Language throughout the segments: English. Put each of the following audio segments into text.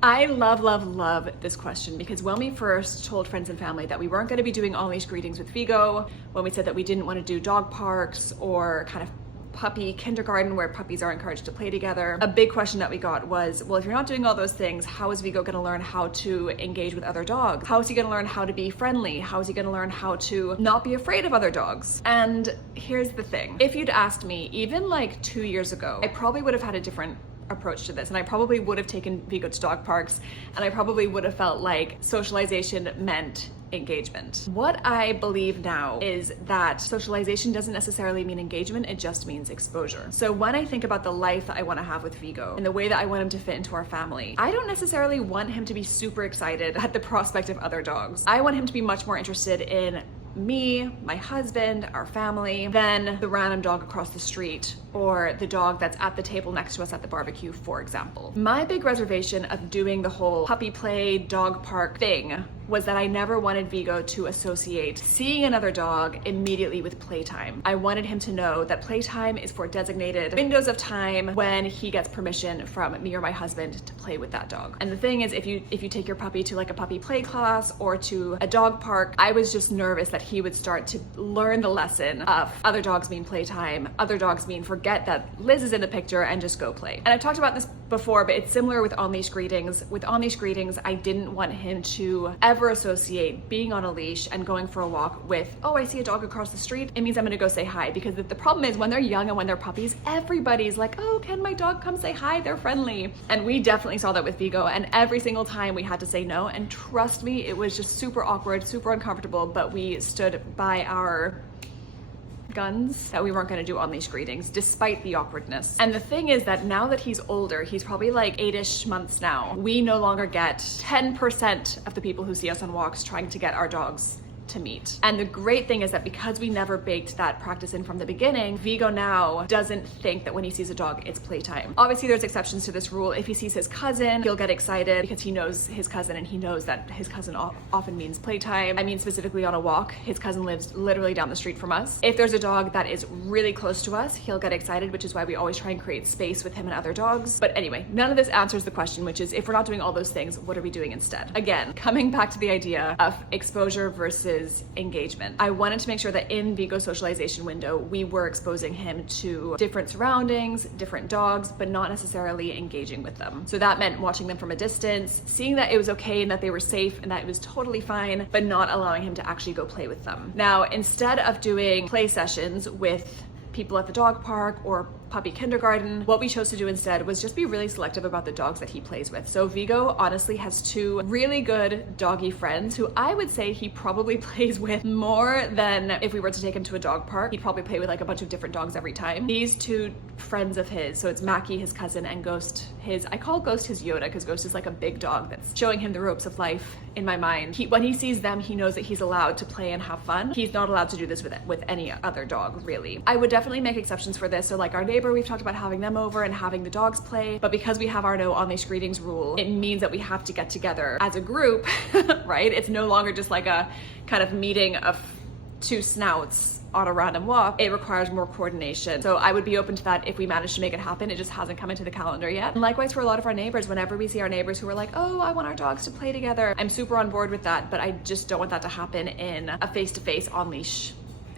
I love this question, because when we first told friends and family that we weren't going to be doing on-leash greetings with Vigo, when we said that we didn't want to do dog parks or kind of puppy kindergarten where puppies are encouraged to play together, a big question that we got was, well, if you're not doing all those things, how is Vigo going to learn how to engage with other dogs? How is he going to learn how to be friendly? How is he going to learn how to not be afraid of other dogs? And here's the thing. If you'd asked me even like 2 years ago, I probably would have had a different approach to this, and I probably would have taken Vigo to dog parks, and I probably would have felt like socialization meant engagement. What I believe now is that socialization doesn't necessarily mean engagement, it just means exposure. So when I think about the life that I want to have with Vigo and the way that I want him to fit into our family, I don't necessarily want him to be super excited at the prospect of other dogs. I want him to be much more interested in me, my husband, our family, than the random dog across the street or the dog that's at the table next to us at the barbecue, for example. My big reservation of doing the whole puppy play, dog park thing was that I never wanted Vigo to associate seeing another dog immediately with playtime. I wanted him to know that playtime is for designated windows of time when he gets permission from me or my husband to play with that dog. And the thing is, if you take your puppy to like a puppy play class or to a dog park, I was just nervous that he would start to learn the lesson of other dogs mean playtime, other dogs mean forget that Liz is in the picture and just go play. And I've talked about this before, but it's similar with on-leash greetings. With on-leash greetings, I didn't want him to ever associate being on a leash and going for a walk with, oh, I see a dog across the street, it means I'm gonna go say hi. Because the problem is, when they're young and when they're puppies, everybody's like, oh, can my dog come say hi? They're friendly. And we definitely saw that with Vigo, and every single time we had to say no. And trust me, it was just super awkward, super uncomfortable, but we stood by our guns that we weren't going to do on-leash greetings despite the awkwardness. And the thing is that now that he's older, he's probably like 8-ish months now, we no longer get 10% of the people who see us on walks trying to get our dogs to meet. And the great thing is that because we never baked that practice in from the beginning, Vigo now doesn't think that when he sees a dog, it's playtime. Obviously, there's exceptions to this rule. If he sees his cousin, he'll get excited because he knows his cousin, and he knows that his cousin often means playtime. I mean, specifically on a walk. His cousin lives literally down the street from us. If there's a dog that is really close to us, he'll get excited, which is why we always try and create space with him and other dogs. But anyway, none of this answers the question, which is, if we're not doing all those things, what are we doing instead? Again, coming back to the idea of exposure versus engagement. I wanted to make sure that in Vigo's socialization window, we were exposing him to different surroundings, different dogs, but not necessarily engaging with them. So that meant watching them from a distance, seeing that it was okay and that they were safe and that it was totally fine, but not allowing him to actually go play with them. Now, instead of doing play sessions with people at the dog park or puppy kindergarten, what we chose to do instead was just be really selective about the dogs that he plays with. So Vigo honestly has 2 really good doggy friends who I would say he probably plays with more than if we were to take him to a dog park. He'd probably play with like a bunch of different dogs every time. These 2 friends of his, so it's Mackie, his cousin, and Ghost, I call Ghost his Yoda because Ghost is like a big dog that's showing him the ropes of life in my mind. When he sees them, he knows that he's allowed to play and have fun. He's not allowed to do this with any other dog, really. I would definitely make exceptions for this. So like our neighbor, we've talked about having them over and having the dogs play, but because we have our no on-leash greetings rule, it means that we have to get together as a group, right? It's no longer just like a kind of meeting of 2 snouts on a random walk. It requires more coordination. So I would be open to that if we manage to make it happen. It just hasn't come into the calendar yet. And likewise for a lot of our neighbors, whenever we see our neighbors who are like, oh, I want our dogs to play together, I'm super on board with that, but I just don't want that to happen in a face-to-face on-leash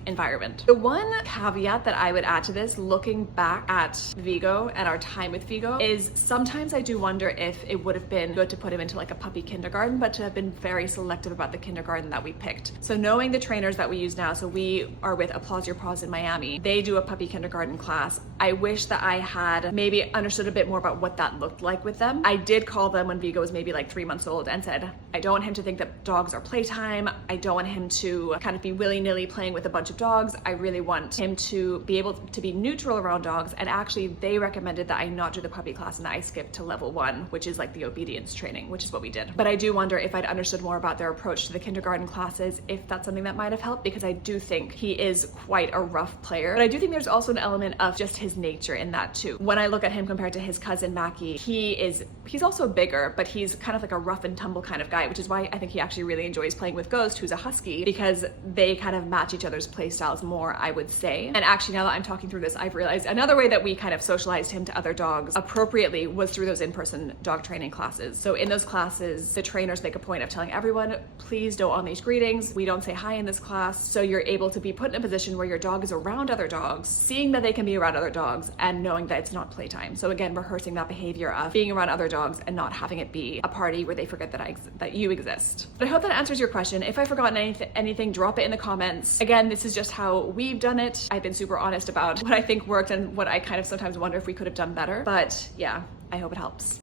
environment. The one caveat that I would add to this, looking back at Vigo and our time with Vigo, is sometimes I do wonder if it would have been good to put him into like a puppy kindergarten, but to have been very selective about the kindergarten that we picked. So knowing the trainers that we use now, so we are with Applause Your Paws in Miami, they do a puppy kindergarten class. I wish that I had maybe understood a bit more about what that looked like with them. I did call them when Vigo was maybe like 3 months old and said, I don't want him to think that dogs are playtime. I don't want him to kind of be willy-nilly playing with a bunch of dogs. I really want him to be able to be neutral around dogs. And actually they recommended that I not do the puppy class and I skip to level 1, which is like the obedience training, which is what we did. But I do wonder if I'd understood more about their approach to the kindergarten classes, if that's something that might have helped, because I do think he is quite a rough player. But I do think there's also an element of just his nature in that too. When I look at him compared to his cousin Mackie, he's also bigger, but he's kind of like a rough and tumble kind of guy. guy, which is why I think he actually really enjoys playing with Ghost, who's a husky, because they kind of match each other's play styles more, I would say. And actually, now that I'm talking through this, I've realized another way that we kind of socialized him to other dogs appropriately was through those in-person dog training classes. So in those classes, the trainers make a point of telling everyone, please don't on-leash greetings. We don't say hi in this class. So you're able to be put in a position where your dog is around other dogs, seeing that they can be around other dogs and knowing that it's not playtime. So again, rehearsing that behavior of being around other dogs and not having it be a party where they forget that you exist. But I hope that answers your question. If I've forgotten anything, drop it in the comments. Again, this is just how we've done it. I've been super honest about what I think worked and what I kind of sometimes wonder if we could have done better. But yeah, I hope it helps.